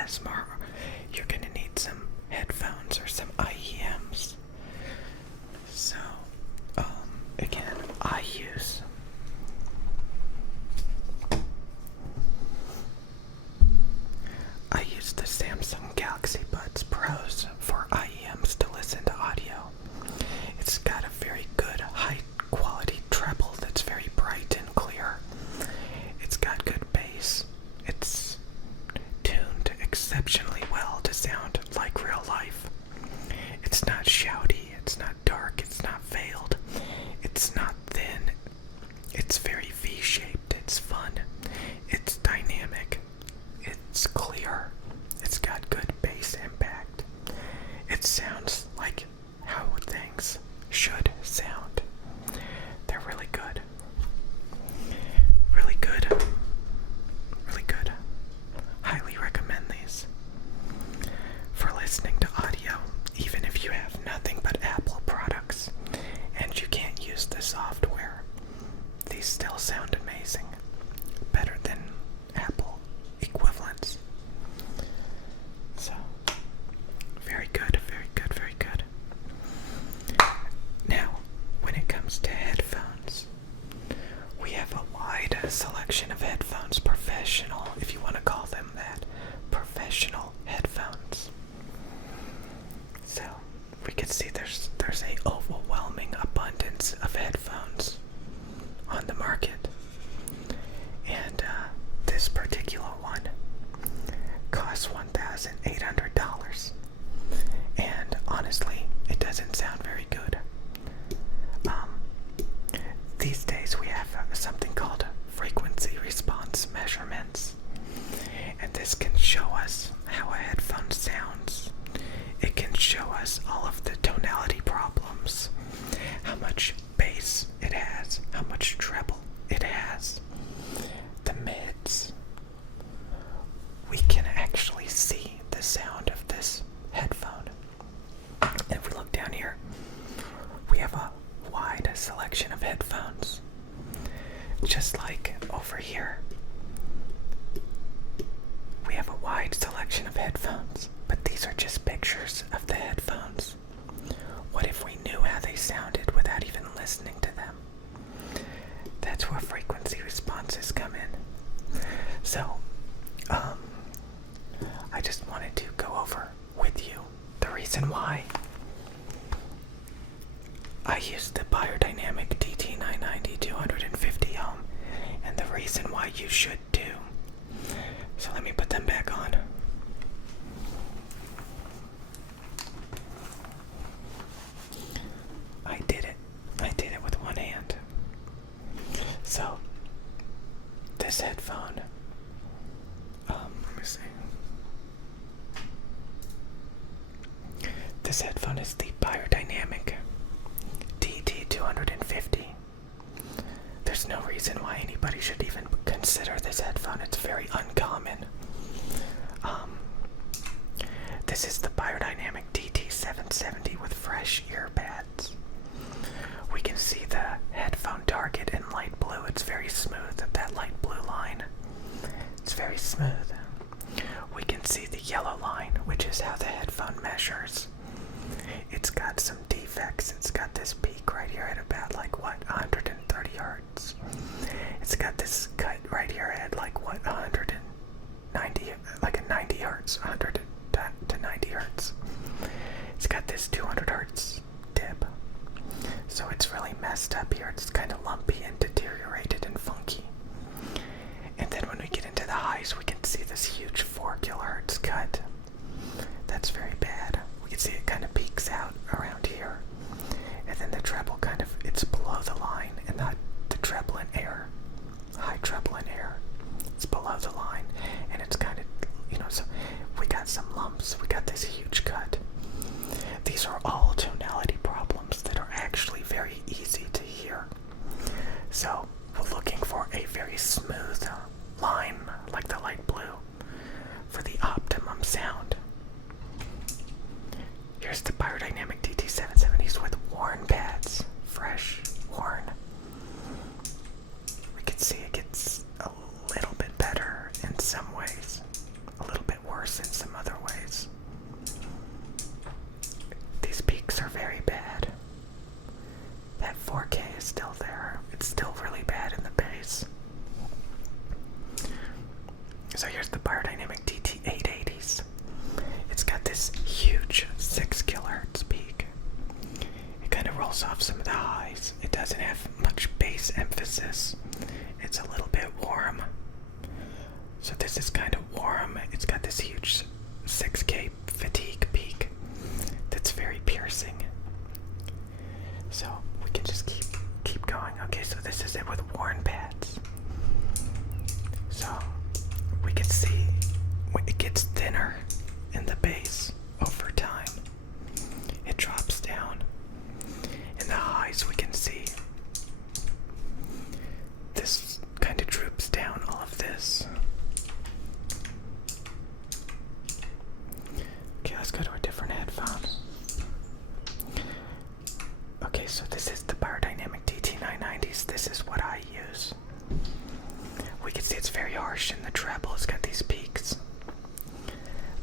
asthma, you're going to need some headphones or some IEMs. So, again, I use the Samsung Galaxy Buds Pros for IEMs to listen to audio. It's got a very good high quality treble that's very bright and clear. It's got good bass. It's tuned exceptionally well to sound like real life. It's not shouty, it's not dark, it's not veiled, it's not thin. It's very V-shaped, it's fun, it's dynamic, it's clear, it's got good bass impact. It sounds like how things should sound. They're really good. Really good. Really good. Highly recommend these for listening to audio, even if you have nothing but Apple products and you can't use the software. These still sound amazing. Better than Apple equivalents. So, very good, very good, very good. Now, when it comes to headphones, we have a wide selection of headphones, professional, if you want to call them that, professional headphones. So, we can see there's a overwhelming abundance of headphones on the market. And this particular one costs $1,800. And honestly, it doesn't sound very good. These days we have something called frequency response measurements. And this can show us how a headphone sounds. It can show us all of the tonality problems, how much bass it has, how much treble it has, the mids. We can actually see the sound of this headphone. And if we look down here, we have a wide selection of headphones. Just like over here, we have a wide selection of headphones, but these are just pictures of the headphones. What if we knew how they sounded without even listening to them? That's where frequency responses come in. So, I just wanted to go over with you the reason why I used the Biodynamic DT990 250 ohm, and the reason why you should too. So let me put them back on. I did it with one hand. So, this headphone, let me see. This headphone is the Biodynamic DT250. There's no reason why anybody should even consider this headphone. It's very uncommon. This is the Biodynamic DT770 with fresh ear pads. We can see the headphone target in light blue. It's very smooth, that light blue line. It's very smooth. We can see the yellow line, which is how the headphone measures. It's got some defects. It's got this peak right here at about 130 hertz. It's got this cut right here at 190, a 90 hertz, 100 to 90 hertz. It's got this 200 hertz dip. So it's really messed up here. It's kind of lumpy and deteriorated and funky. And then when we get into the highs, we can see this huge 4 kilohertz cut. That's very bad. We can see it kind of peaks out around here. And then the treble it's below the line, and not the treble in air. High treble in air. It's below the line. And it's kind of, so we got some lumps. We got this huge cut. These are all tonality problems that are actually very easy to hear. So we're looking for a very smooth line, like the light blue, for the optimum sound. Here's the Biodynamic DT770s with worn pads, fresh, worn. We can see it gets a little bit better in some ways, a little bit worse in bass emphasis. It's a little bit warm. So this is kind of warm. It's got this huge 6K fatigue peak that's very piercing. So we can just keep going. Okay, so this is it with worn pads. So we can see when it gets thinner in the bass over time. It drops down. In the highs we can see this kind of droops down, all of this. Okay, let's go to a different headphone. Okay, so this is the Biodynamic DT990s. This is what I use. We can see it's very harsh in the treble. It's got these peaks.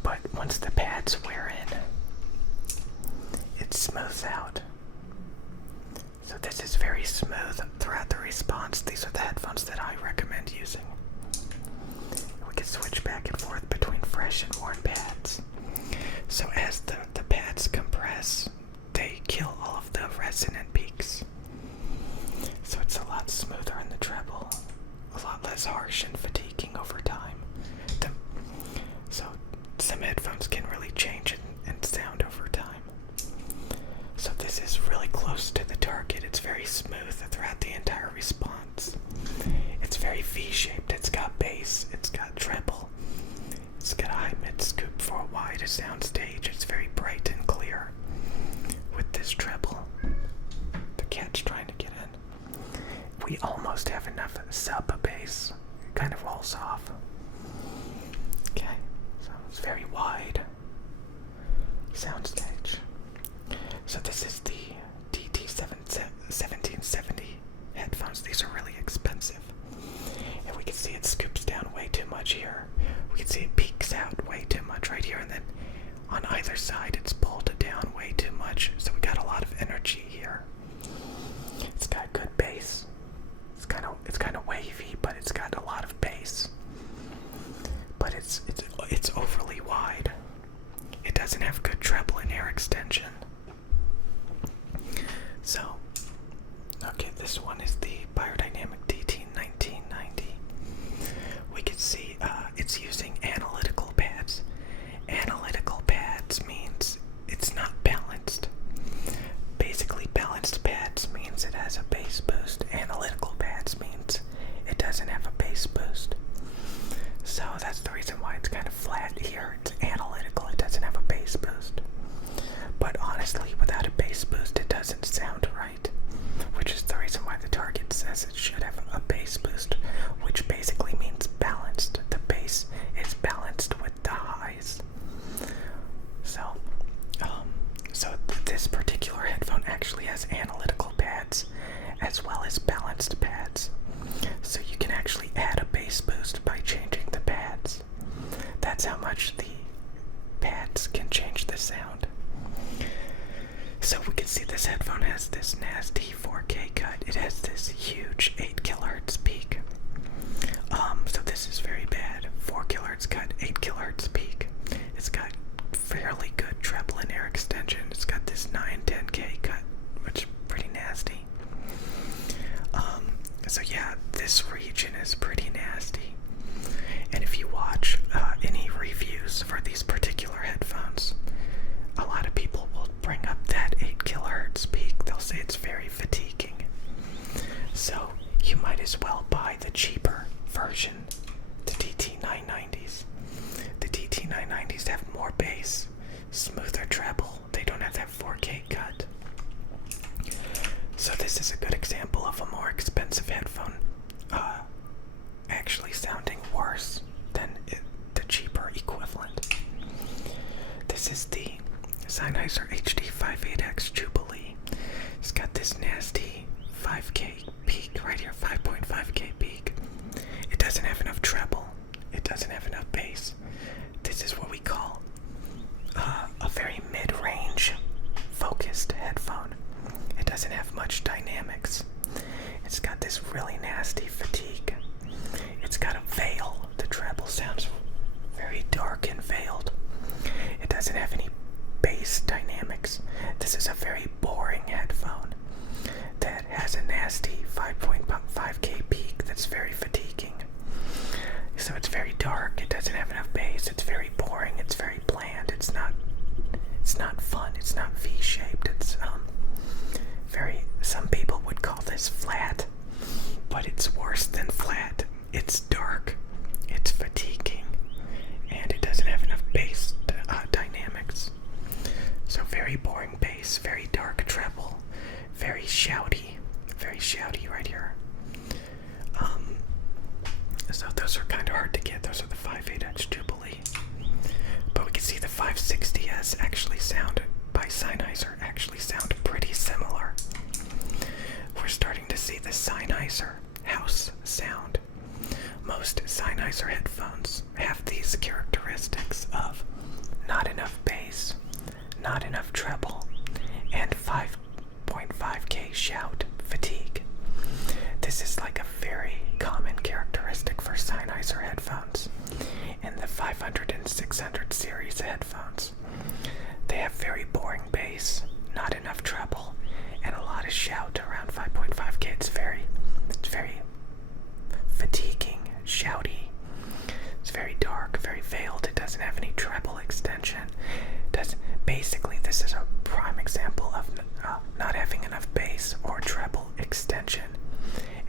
But once the pads wear in, it smooths out. So this is very smooth throughout the response. These are the headphones that I recommend using. We can switch back and forth between fresh and worn pads. So as the pads compress, they kill all of the resonant peaks. So it's a lot smoother in the treble, a lot less harsh and fatiguing over time. So some headphones can really change and sound over time. So this is really close to the target. It's very smooth throughout the entire response. It's very V-shaped. It's got bass. It's got treble. It's got a high mid scoop for a wide soundstage. It's very bright and clear with this treble. The cat's trying to get in. We almost have enough sub bass. It kind of rolls off. Okay, so it's very wide soundstage. So this is the DT1770 headphones. These are really expensive. And we can see it scoops down way too much here. We can see it peaks out way too much right here, and then on either side it's pulled down way too much. So we got a lot of energy here. It's got good bass. It's kind of wavy, but it's got a lot of bass. But it's overly wide. It doesn't have good treble and air extension. So, okay, this one is the Biodynamic DT1990. We can see it's using analytical pads. Analytical pads means it's not balanced. Basically, balanced pads means it has a bass boost. Analytical pads means it doesn't have a bass boost. So that's the reason why it's kind of flat here. It's analytical, it doesn't have a bass boost. But honestly, without a bass boost, it doesn't sound right. Which is the reason why the Target says it should have a bass boost, which basically means balanced. The bass is balanced with the highs. So this particular headphone actually has analytical pads as well as balanced pads. So you can actually add a bass boost by changing the pads. That's how much the pads can change the sound. So we can see this headphone has this nasty 4K cut. It has this huge 8 kHz peak. So this is very bad. 4 kHz cut, 8 kHz peak. It's got fairly good treble and air extension. It's got this 9-10K cut, which is pretty nasty. So yeah, this region is pretty nasty. And if you watch any reviews for these particular headphones, a lot of people will bring up that 8 kHz peak. They'll say it's very fatiguing. So you might as well buy the cheaper version, the DT990s. The DT990s have more bass, smoother treble. They don't have that 4K cut. So this is a good example of a more expensive headphone actually sounding worse than the cheaper equivalent. This is the Sennheiser HD58X Jubilee. It's got this nasty 5K peak right here, 5.5K peak. It doesn't have enough treble. It doesn't have enough bass. This is what we call a very mid-range focused headphone. It doesn't have much dynamics. It's got this really nasty fatigue. It's got a veil. The treble sounds very dark and veiled. It doesn't have any bass dynamics. This is a very boring headphone that has a nasty 5.5 by Sennheiser actually sound pretty similar. We're starting to see the Sennheiser house sound. Most Sennheiser headphones have these characteristics of not enough bass, not enough treble, and 5.5K shout fatigue. This is like a very common characteristic for Sennheiser headphones. In the 500 and 600 series headphones, they have very boring bass, not enough treble, and a lot of shout around 5.5K. It's very fatiguing, shouty. It's very dark, very veiled. It doesn't have any treble extension. Basically, this is a prime example of not having enough bass or treble extension.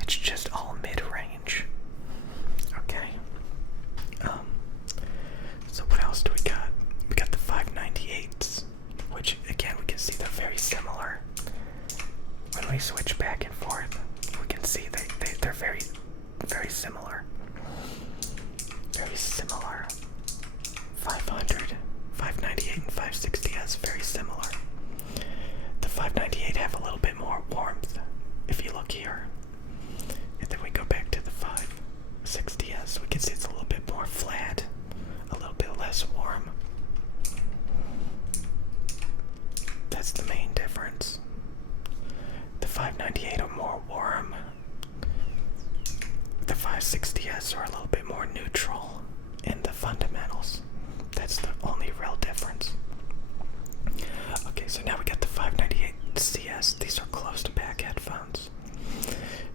It's just all mid-range. Okay. So what else do we got? We got the 598s, which again we can see they're very similar. When we switch back and forth, we can see they're very similar. Very similar. 500, 598, and 560s very similar. The 598 have a little bit more warmth. If you look here, and then we go back to the 560s, we can see it's a little bit more flat, a little bit less warm. That's the main difference. The 598 are more warm. The 560s are a little bit more neutral in the fundamentals. That's the only real difference. Okay, so now we got the 598 CS. These are closed back headphones.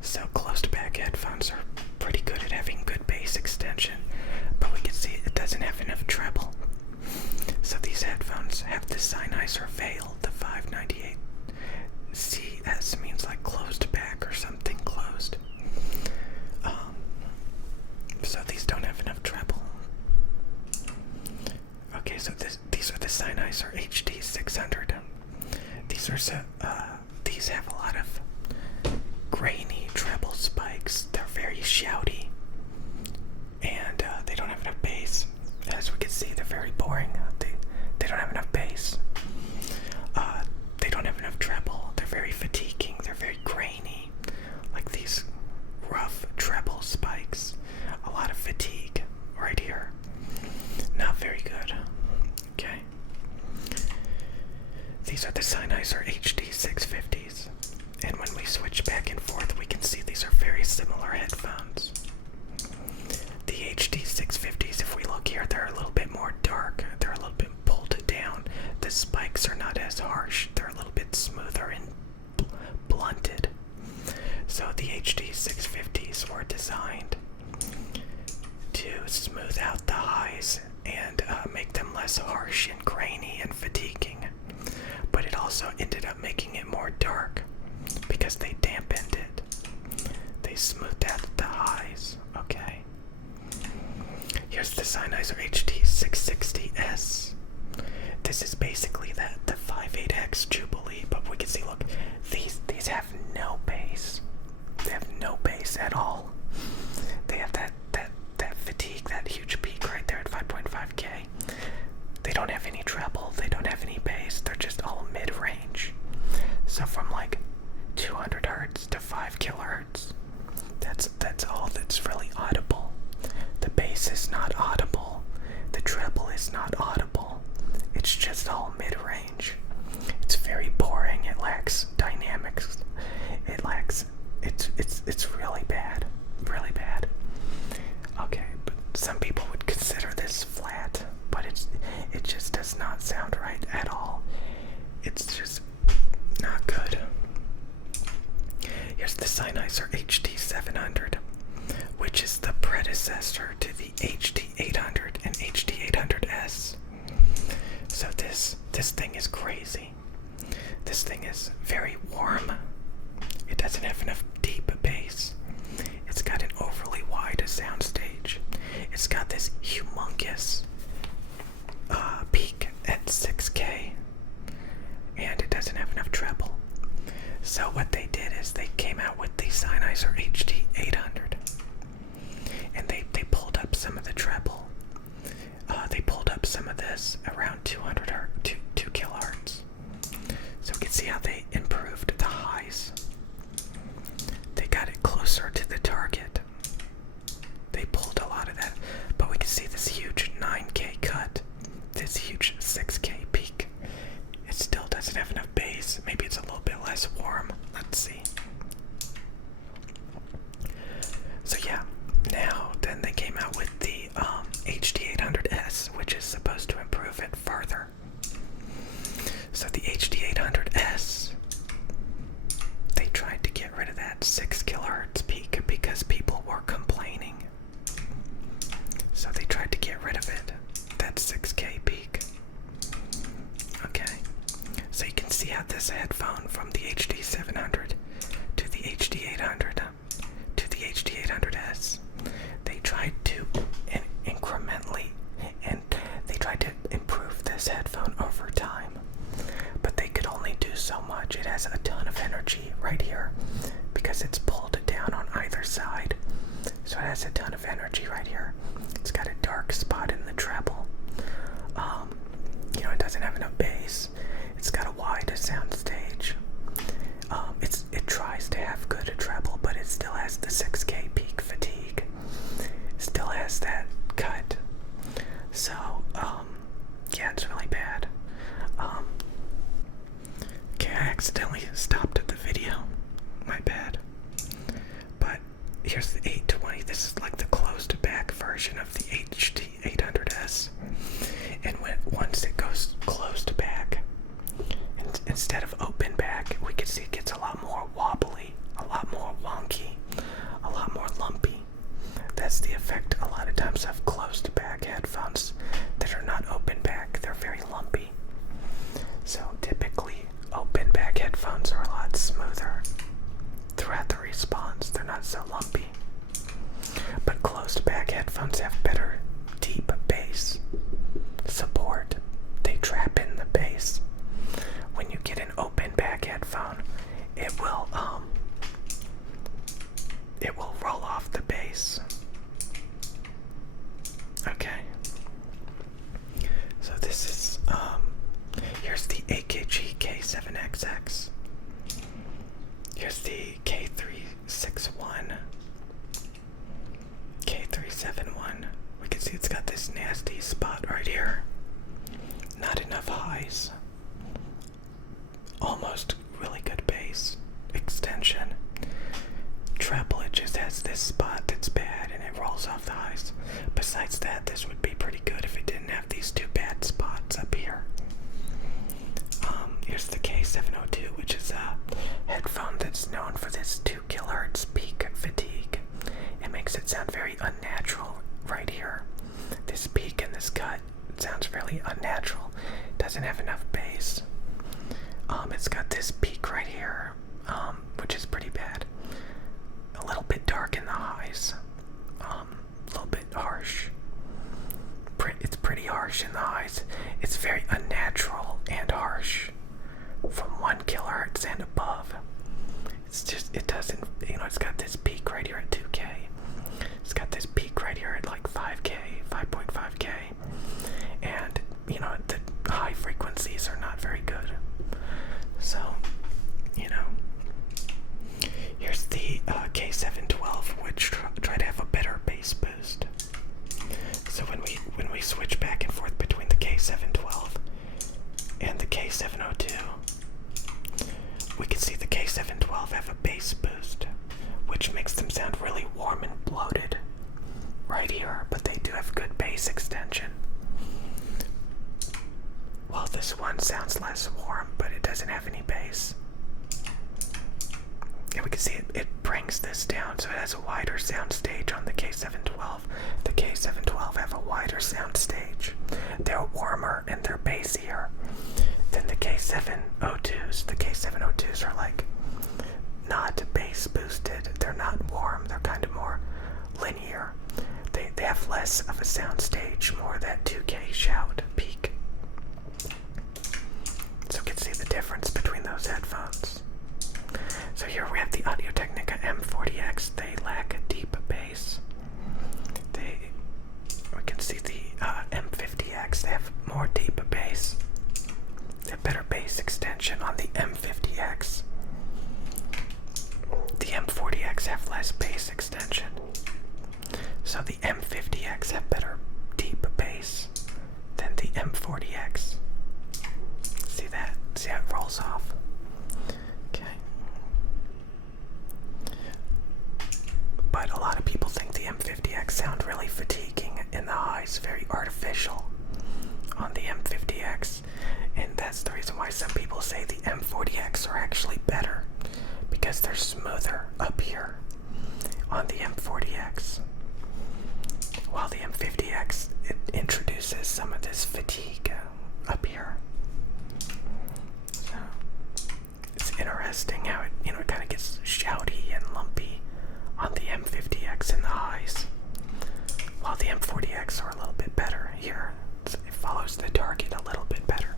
So closed back headphones are pretty good at having good bass extension, but we can see it doesn't have enough treble. So these headphones have the Sennheiser veil, the 598. CS means like closed back or something closed. So these don't have enough treble. Okay, so these are the Sennheiser HD600. These have a lot of grainy treble spikes. They're very shouty, and they don't have enough bass. As we can see, they're very boring. They don't have enough bass. They don't have enough treble. They're very fatiguing. They're very grainy, like these rough treble spikes. A lot of fatigue right here. Not very good. Okay. These are the Sennheiser HD650s. And when we switch back and forth, we can see these are very similar headphones. The HD650s, if we look here, they're a little bit more dark. They're a little bit pulled down. The spikes are not as harsh. They're a little bit smoother and blunted. So the HD650s were designed to smooth out the highs and make them less harsh and grainy and fatiguing. But it also ended up making it more dark because they dampened it. They smoothed out the highs. Okay. Here's the Sennheiser HD660S. This is basically the 5.8X Jubilee, but we can see, look, these have no bass. They have no bass at all. They have that fatigue, that huge peak right there at 5.5K. They don't have any treble, they don't have any bass, they're just all mid-range. So from like 200 hertz to 5 kilohertz, that's all that's really audible. The bass is not audible, the treble is not audible. It's just all mid-range. It's very boring, it lacks dynamics. It's really bad. Really bad. Okay, but some people would consider this flat, but it just does not sound right at all. It's just not good. Here's the Sennheiser HD700, which is the predecessor to the HD800 and HD800S. So this thing is crazy. This thing is very warm. It doesn't have enough deep bass. It's got an overly wide soundstage. It's got this humongous peak at 6K, and it doesn't have enough treble. So what they did is they came out with the Sennheiser HD800, and they pulled up some of the treble. They pulled up some of this around 200 hertz, 2 kilohertz. So we can see how they improved the highs. They got it closer to the target. They pulled a lot of that, but we can see this huge 9K cut, this huge 6K peak. It still doesn't have enough bass. Maybe it's a little bit less warm. Let's see. So yeah, then they came out with the HD800S, which is supposed to improve it further. So the HD800S, they tried to get rid of that 6 kilohertz peak because people were complaining. So they tried to get rid of it, that 6K peak. Okay, so you can see how this headphone from the HD700 to the HD800 to the HD800S, they tried to incrementally, and they tried to improve this headphone over time, but they could only do so much. It has a ton of energy right here because it's pulled down on either side, so it has a ton of energy right here. It's got a dark spot in the treble. It doesn't have enough bass. It's got a wide sound stage. It tries to have good treble, but it still has the 6K peak fatigue. It still has that cut. So, yeah, it's really bad. Okay, I accidentally stopped the video. My bad. But here's the 820. This is like the closed back version of the HD800S. And once it goes closed back, instead of open back, we can see it gets a lot more wobbly, a lot more wonky, a lot more lumpy. That's the effect a lot of times of closed back headphones that are not open back. They're very lumpy. So typically open back headphones are a lot smoother throughout the response. They're not so lumpy. But closed back headphones have better deep bass support. They trap in the bass. When you get an open back headphone, it will roll off the bass. Okay. So this is here's the AKG K7XX. Here's the K361, K371. We can see it's got this nasty spot right here. Not enough highs. Almost really good bass extension. Treble, it just has this spot that's bad and it rolls off the highs. Besides that, this would be pretty good if it didn't have these two bad spots up here. Here's the K702, which is a headphone that's known for this 2 kilohertz peak fatigue. It makes it sound very unnatural right here. This peak and this cut, it sounds really unnatural. It doesn't have enough bass. It's got this peak right here, which is pretty bad. A little bit dark in the highs. A little bit harsh. It's pretty harsh in the highs. It's very unnatural and harsh from 1 kilohertz and above. It's just, it doesn't, it's got this peak right here at 2K. It's got this peak right here at like 5K, 5.5K. And, the high frequencies are not very good. So, here's the K712, which try to have a better bass boost. So when we switch back and forth between the K712 and the K702, we can see the K712 have a bass boost, which makes them sound really warm and bloated right here, but they do have good bass extension. Well, this one sounds less warm, but it doesn't have any bass. And we can see it brings this down, so it has a wider sound stage on the K712. The K712 have a wider sound stage. They're warmer and they're bassier than the K702s. The K702s are like not bass boosted. They're not warm. They're kind of more linear. They have less of a sound stage, more that 2K shout peak. So you can see the difference between those headphones. So here we have the Audio-Technica M40X. They lack a deep bass. We can see the M50X. They have more deep bass. They have better bass extension on the M50X. The M40X have less bass extension. So the M50X have better deep bass than the M40X. See that? See how it rolls off? Okay. But a lot of people think the M50X sound really fatiguing in the highs, very artificial on the M50X. And that's the reason why some people say the M40X are actually better, because they're smoother up here on the M40X. While the M50X, it introduces some of this fatigue up here. So it's interesting how it kind of gets shouty and lumpy on the M50X in the highs, while the M40X are a little bit better here. It follows the target a little bit better.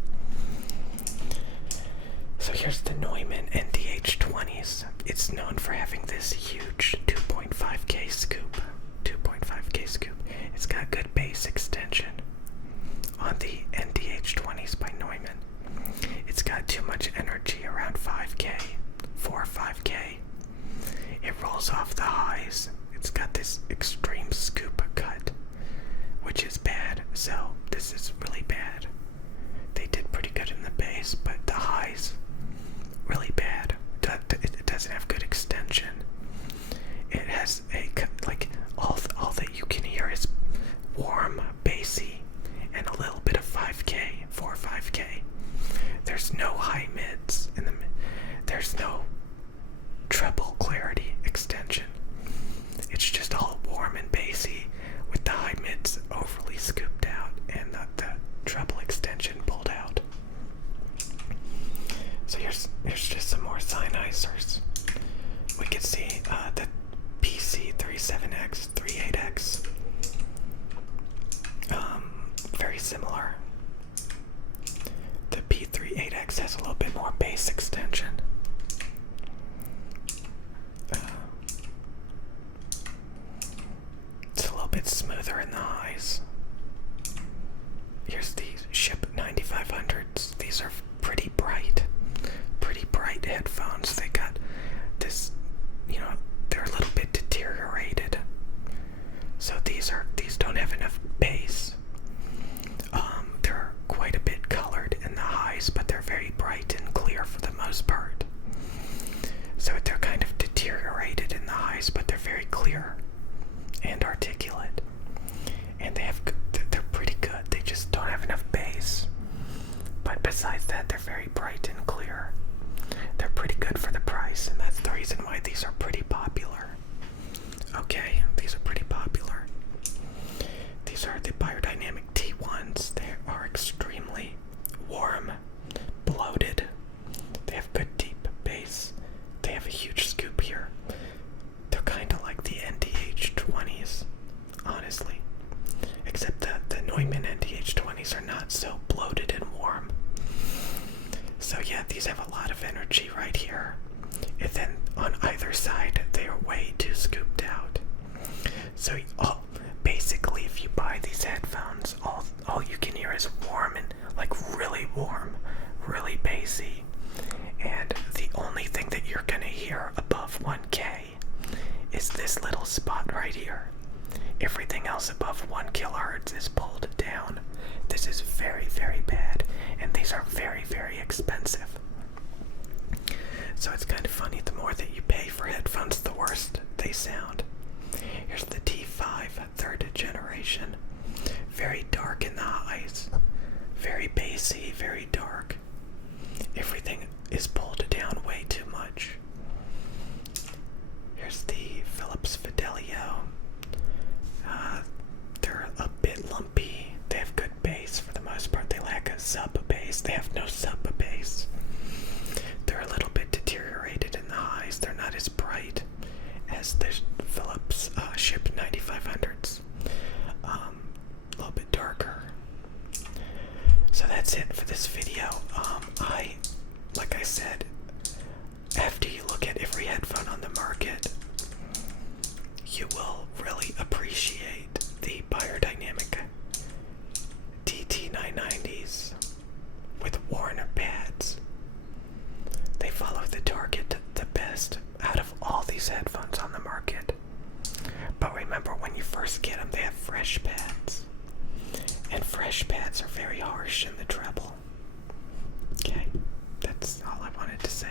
So here's the Neumann NDH20s. It's known for having this huge 2.5K scoop. 2.5K scoop. It's got good bass extension on the NDH20s by Neumann. It's got too much energy, around 5K, 4 or 5K. It rolls off the highs. It's got this extreme scoop cut, which is bad. So this is really bad. They did pretty good in the bass, but the highs, really bad. It doesn't have good extension. It has all that you can hear is warm, bassy, and a little bit of 5K, 4 or 5K. There's no high mids in the there's no treble clarity extension. It's just all warm and bassy with the high mids overly scooped out and the treble extension pulled out. So here's just some more Sennheisers. We can see the PC37X, 38X. Very similar. The P38X has a little bit more bass extension. It's a little bit smoother in the highs. Here's the Ship 9500s. These are pretty bright headphones. They got this, they're a little bit deteriorated. So these don't have enough bass. They're quite a bit colored in the highs, but they're very bright and clear for the most part. So they're kind of deteriorated in the highs, but they're very clear and articulate. And they're pretty good. They just don't have enough bass. But besides that, they're very bright and clear. They're pretty good for the price, and that's the reason why these are pretty popular. Okay, these are pretty popular. These are the Biodynamic T1s. They are extremely warm, bloated. They have good deep bass. They have a huge scoop here. They're kind of like the NDH20s, honestly. Except that the Neumann NDH20s are not so bloated and warm. So yeah, these have a lot of energy right here. And then on either side, they are way too scooped out. So basically, if you buy these headphones, all you can hear is warm and really warm, really bassy. And the only thing that you're gonna hear above 1K is this little spot right here. Everything else above 1 kilohertz is pulled down. This is very, very bad, and these are very, very expensive. So it's kind of funny, the more that you pay for headphones, the worse they sound. Here's the T5 3rd generation. Very dark in the highs. Very bassy, very dark. Everything is pulled down way too much. Here's the Philips Fidelio. They're a bit lumpy. They have good bass for the most part. They lack a sub bass. They have no sub bass. They're a little bit deteriorated in the highs. They're not as bright as the Philips Ship 9500s. A little bit darker. So that's it for this video. Like I said, after you look at every headphone on the market, you will really appreciate the Biodynamic DT900 Y90s with Warner pads. They follow the target the best out of all these headphones on the market. But remember, when you first get them, they have fresh pads. And fresh pads are very harsh in the treble. Okay, that's all I wanted to say.